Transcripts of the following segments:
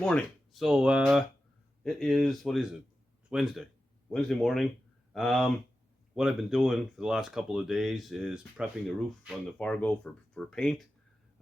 morning. So it is, what is it? It's Wednesday. Wednesday morning. What I've been doing for the last couple of days is prepping the roof on the Fargo for paint.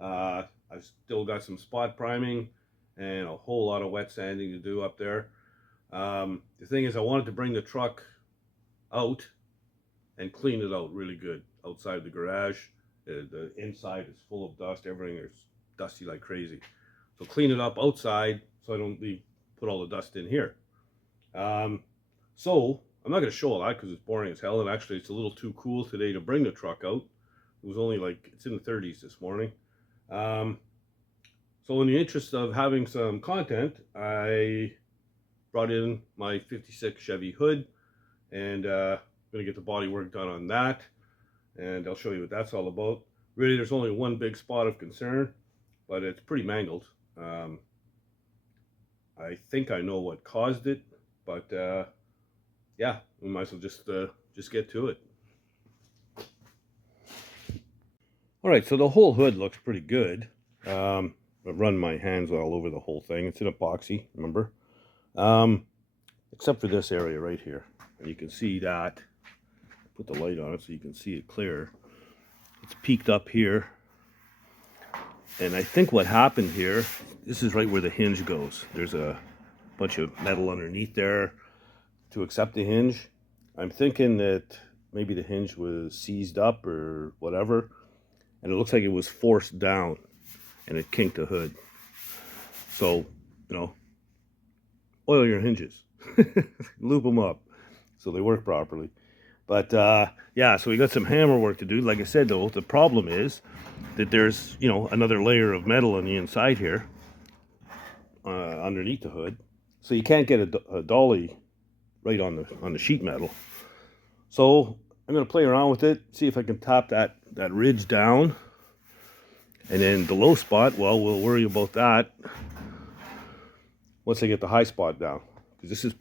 I've still got some spot priming and a whole lot of wet sanding to do up there. The thing is, I wanted to bring the truck out and clean it out really good outside the garage. The inside is full of dust. Everything is dusty like crazy. So clean it up outside so I don't put all the dust in here. So I'm not going to show all that because it's boring as hell, and actually it's a little too cool today to bring the truck out. It was only like, it's in the 30s this morning. So in the interest of having some content, I brought in my 56 Chevy hood, and I'm going to get the body work done on that, and I'll show you what that's all about. Really, there's only one big spot of concern, but it's pretty mangled. I think I know what caused it, but yeah, we might as well just get to it. All right, so the whole hood looks pretty good. I've run my hands all over the whole thing. It's in epoxy, remember? Except for this area right here. And you can see that. Put the light on it so you can see it clear. It's peaked up here. And I think what happened here, this is right where the hinge goes. There's a bunch of metal underneath there to accept the hinge. I'm thinking that maybe the hinge was seized up or whatever, and it looks like it was forced down and it kinked the hood. So, you know, oil your hinges, lube them up so they work properly. But yeah, so we got some hammer work to do. Like I said, though, the problem is that there's, you know, another layer of metal on the inside here underneath the hood, so you can't get a dolly right on the sheet metal. So I'm going to play around with it, see if I can tap that ridge down, and then the low spot, well, we'll worry about that once I get the high spot down, because this is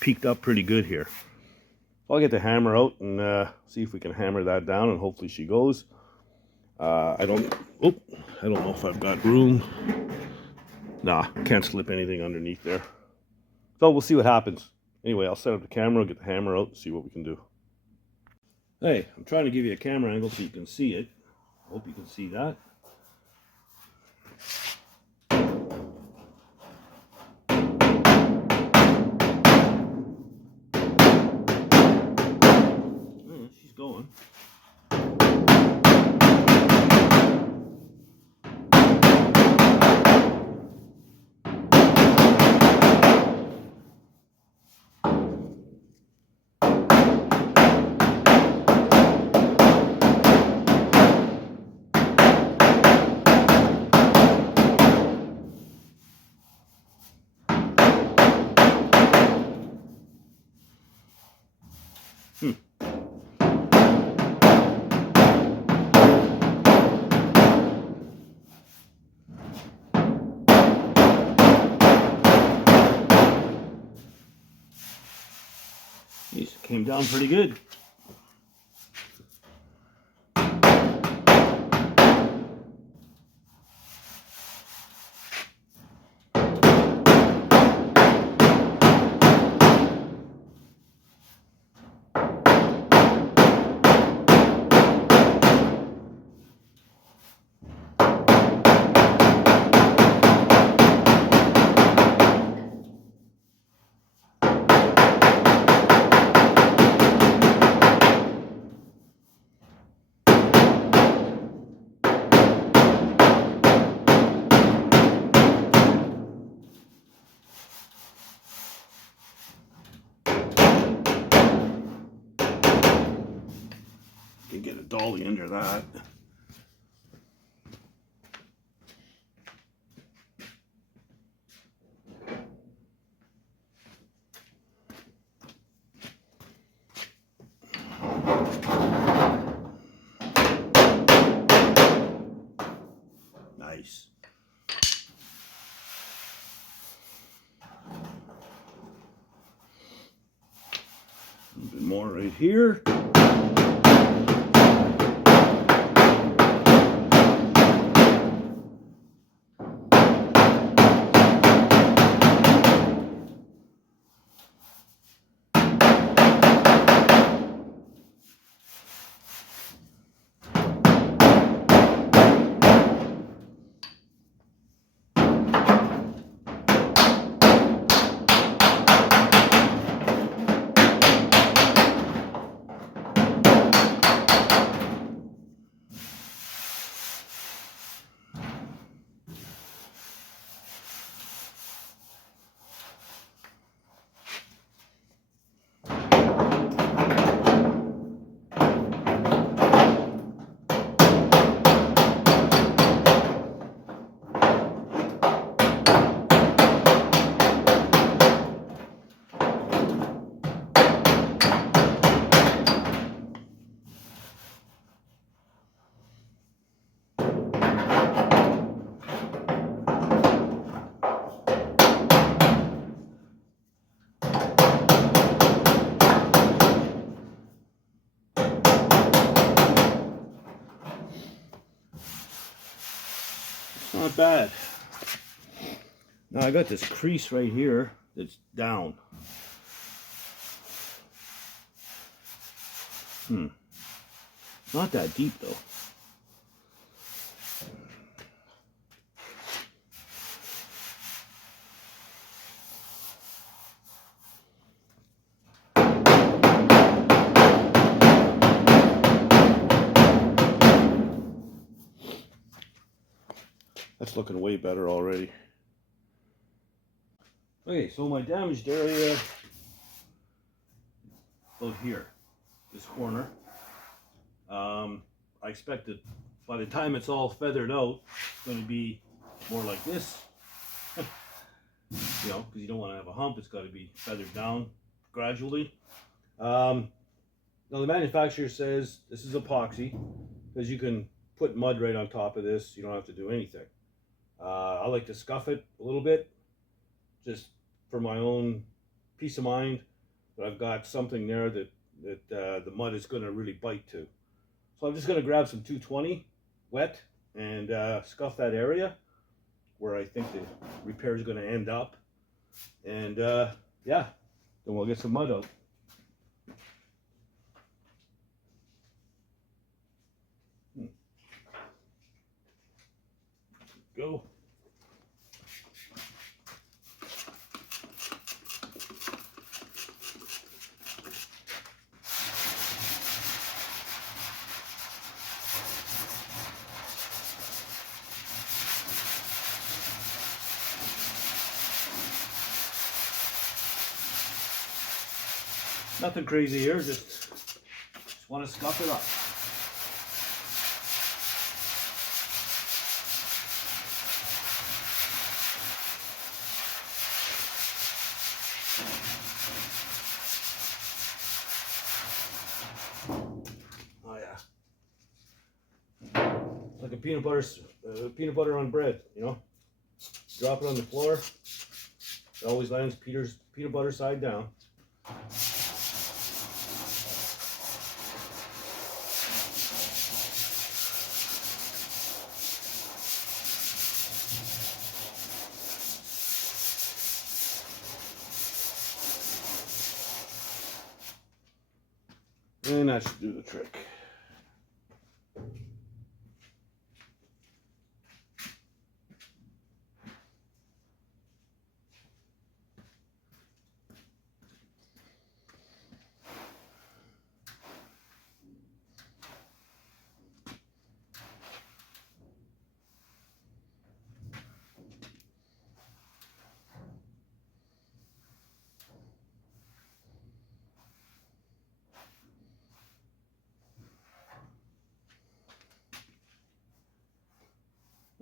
peaked up pretty good here. I'll get the hammer out and see if we can hammer that down, and hopefully she goes. I don't know if I've got room. Nah, can't slip anything underneath there. So we'll see what happens. Anyway, I'll set up the camera, get the hammer out, and see what we can do. Hey, I'm trying to give you a camera angle so you can see it. Hope you can see that. She's going. These came down pretty good. Can get a dolly under that. Nice. A little bit more right here. not bad. Now I got this crease right here that's down. Not that deep though. That's looking way better already. Okay, so my damaged area about here, this corner. I expect that by the time it's all feathered out, it's going to be more like this. You know, because you don't want to have a hump, it's got to be feathered down gradually. Now the manufacturer says this is epoxy because you can put mud right on top of this. You don't have to do anything. I like to scuff it a little bit just for my own peace of mind, but I've got something there that the mud is going to really bite to. So I'm just going to grab some 220 wet and scuff that area where I think the repair is going to end up. And yeah, then we'll get some mud out. Go. Nothing crazy here, just want to scuff it up. Oh yeah, like a peanut butter on bread, you know. Drop it on the floor. It always lands peanut butter side down. And that should do the trick.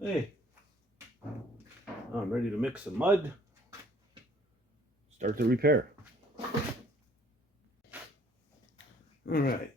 Hey, I'm ready to mix some mud. Start the repair. All right.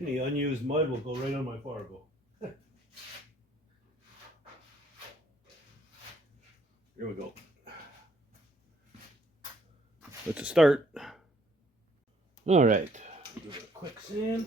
Any unused mud will go right on my Fargo. Here we go. That's a start. All right, give it a quick sand.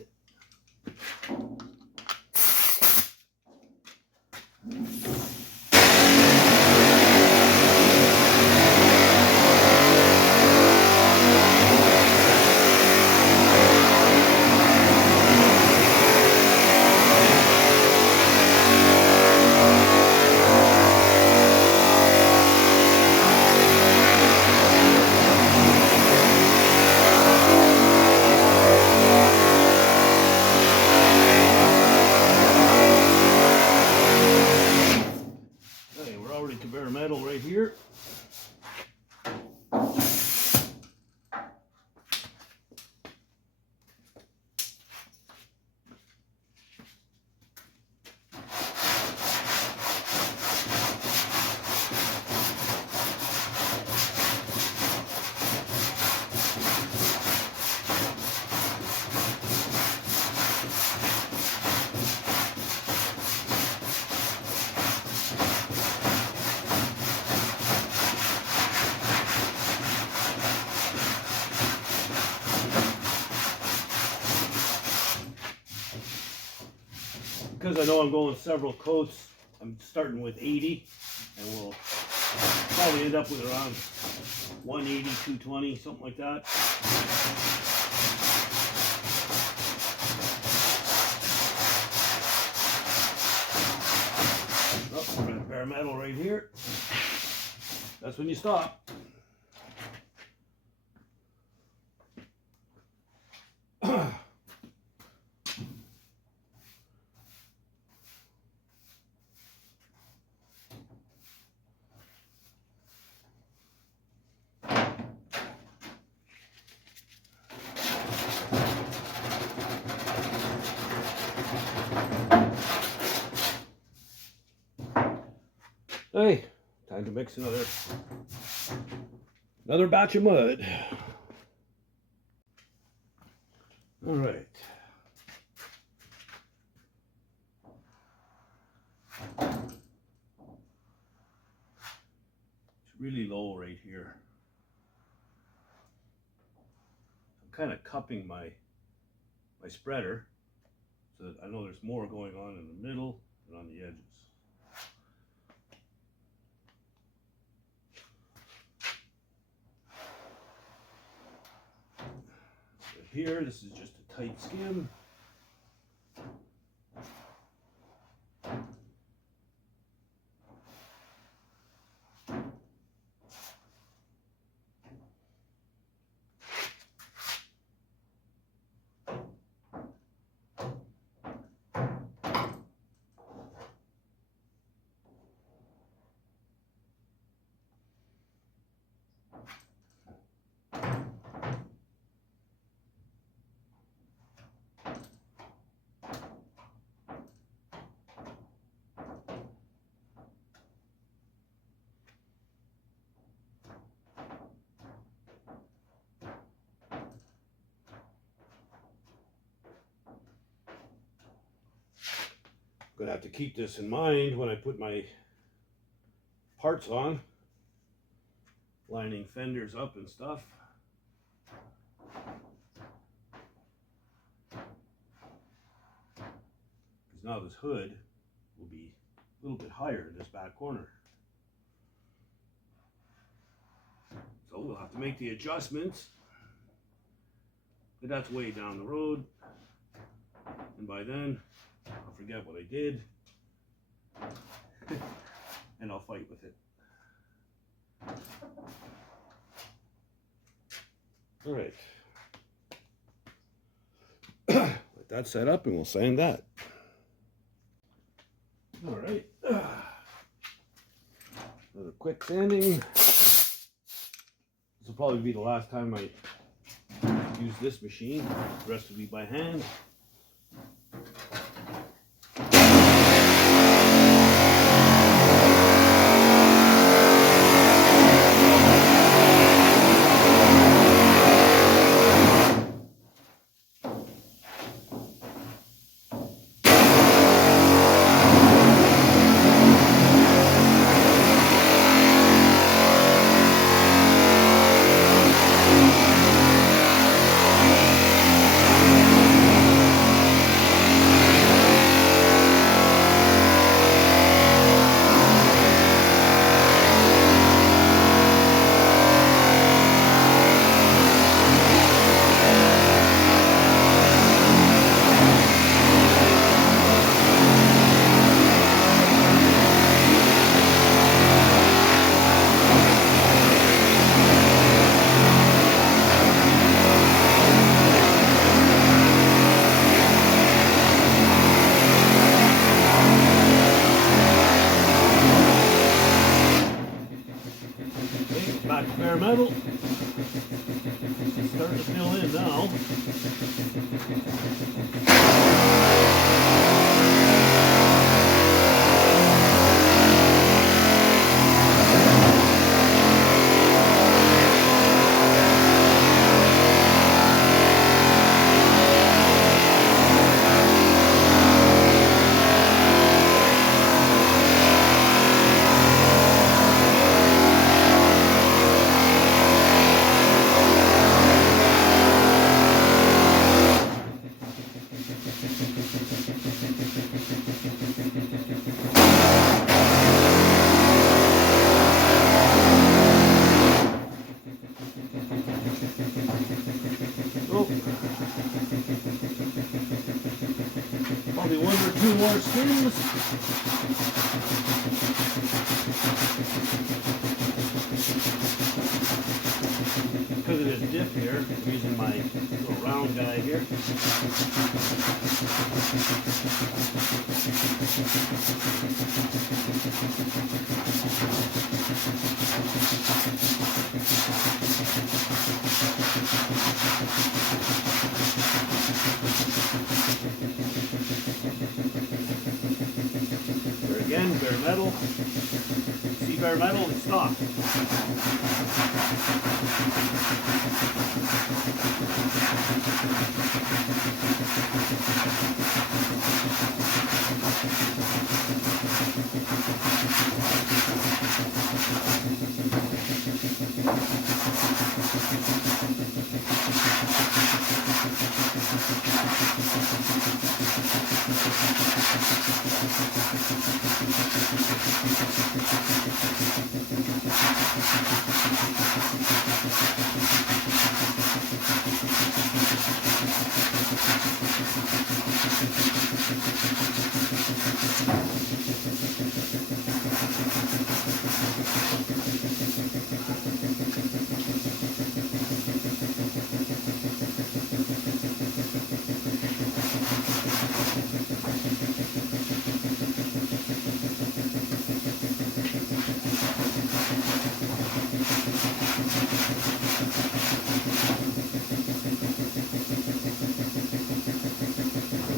To bare metal right here. Because I know I'm going several coats, I'm starting with 80, and we'll probably end up with around 180, 220, something like that. Oh, we're gonna bare metal right here. That's when you stop. Hey, time to mix another batch of mud. All right. It's really low right here. I'm kind of cupping my spreader so that I know there's more going on in the middle and on the edges. Here, this is just a tight skim. Gonna have to keep this in mind when I put my parts on, lining fenders up and stuff. Because now this hood will be a little bit higher in this back corner. So we'll have to make the adjustments. But that's way down the road. And by then, I'll forget what I did. And I'll fight with it. All right. Let that set up and we'll sand that. All right. Another quick sanding. This will probably be the last time I use this machine. The rest will be by hand. metal. Starting to fill in now. Probably one or two more spins. Because of this dip here, I'm using my little round guy here. There again, bare metal. See bare metal and stop.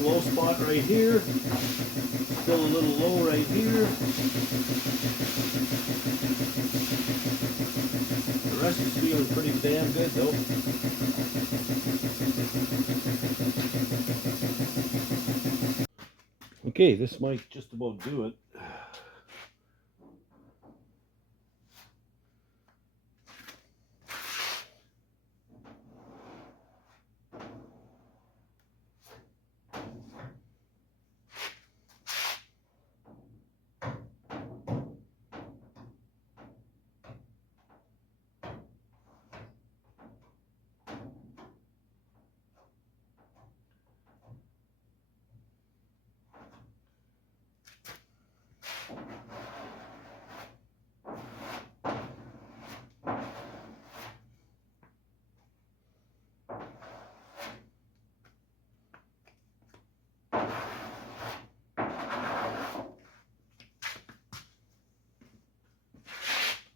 Low spot right here, still a little low right here. The rest is feeling pretty damn good though. Okay, this might just about do it.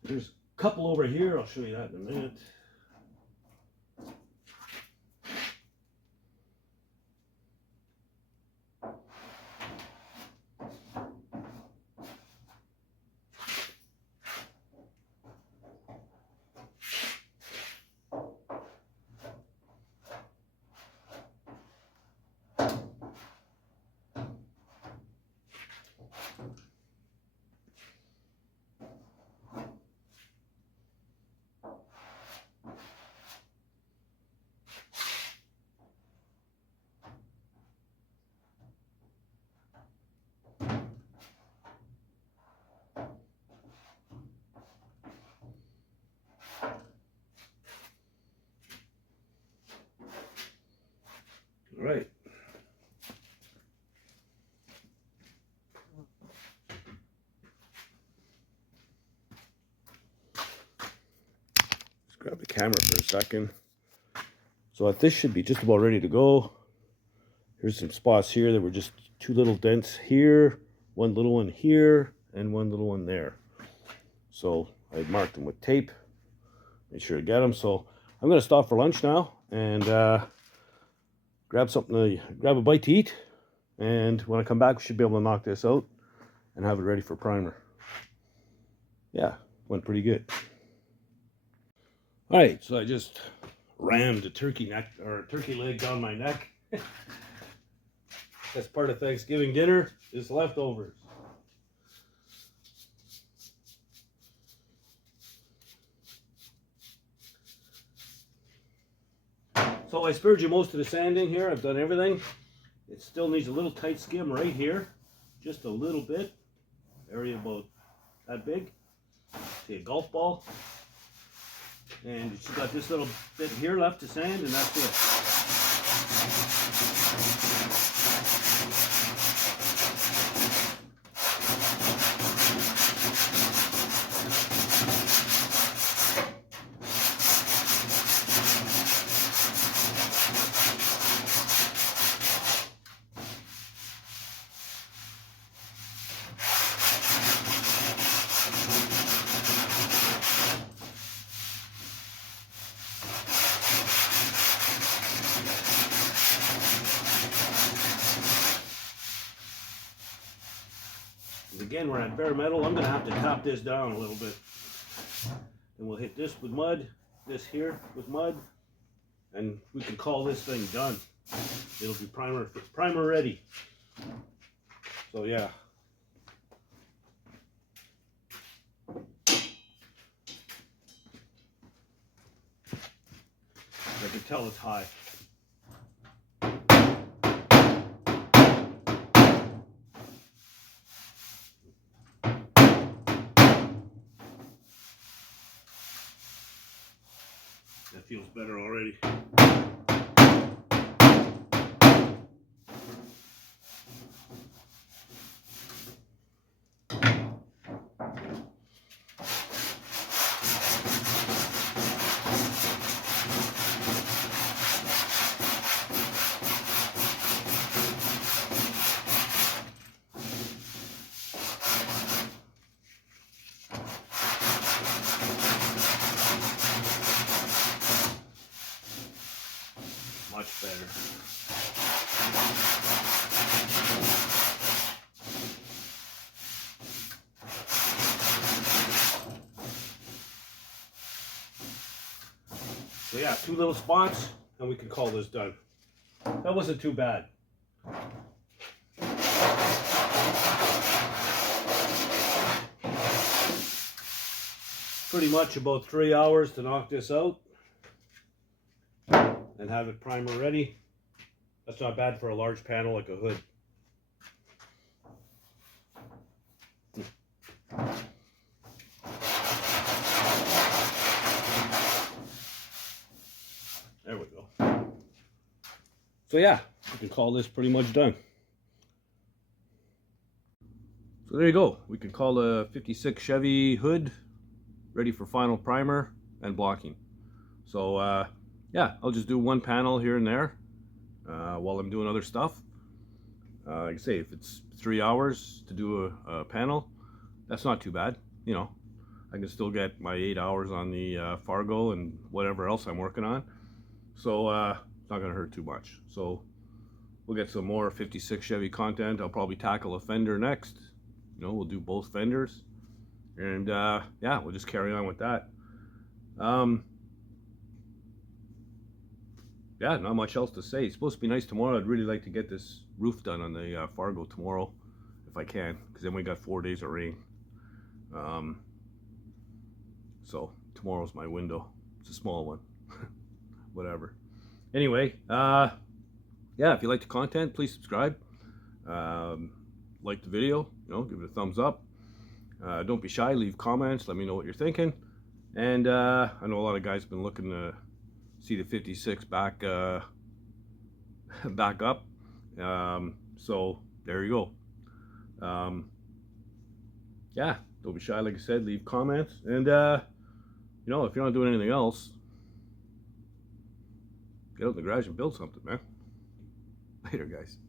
There's a couple over here, I'll show you that in a minute. Right. Let's grab the camera for a second. So this should be just about ready to go. Here's some spots here that were just two little dents here, one little one here, and one little one there. So I marked them with tape. Make sure to get them. So I'm going to stop for lunch now and grab a bite to eat. And when I come back, we should be able to knock this out and have it ready for primer. Yeah, went pretty good. All right, so I just rammed a turkey leg down my neck. That's part of Thanksgiving dinner, is leftovers. So I spared you most of the sanding here. I've done everything. It still needs a little tight skim right here. Just a little bit. Area about that big. See, a golf ball. And it's got this little bit here left to sand, and that's it. Again, we're at bare metal. I'm going to have to tap this down a little bit. And we'll hit this with mud, this here with mud, and we can call this thing done. It'll be primer ready. So yeah. I can tell it's high. That feels better already. Much better. So yeah, 2 little spots and we can call this done. That wasn't too bad. Pretty much about 3 hours to knock this out and have it primer ready. That's not bad for a large panel like a hood. There we go. So yeah, we can call this pretty much done. So there you go. We can call the 56 Chevy hood ready for final primer and blocking. So yeah, I'll just do one panel here and there while I'm doing other stuff. Like I say, if it's 3 hours to do a panel, that's not too bad. You know, I can still get my 8 hours on the Fargo and whatever else I'm working on. So it's not gonna hurt too much. So we'll get some more 56 Chevy content. I'll probably tackle a fender next. You know, we'll do both fenders. And yeah, we'll just carry on with that. Yeah, not much else to say. It's supposed to be nice tomorrow. I'd really like to get this roof done on the Fargo tomorrow, if I can, because then we got 4 days of rain. So tomorrow's my window. It's a small one. Whatever. Anyway, yeah, if you like the content, please subscribe. Like the video, you know, give it a thumbs up. Don't be shy, leave comments, let me know what you're thinking. And I know a lot of guys have been looking to see the 56 back back up. So there you go. Yeah, don't be shy, like I said, leave comments. And you know, if you're not doing anything else, get out in the garage and build something, man. Later, guys.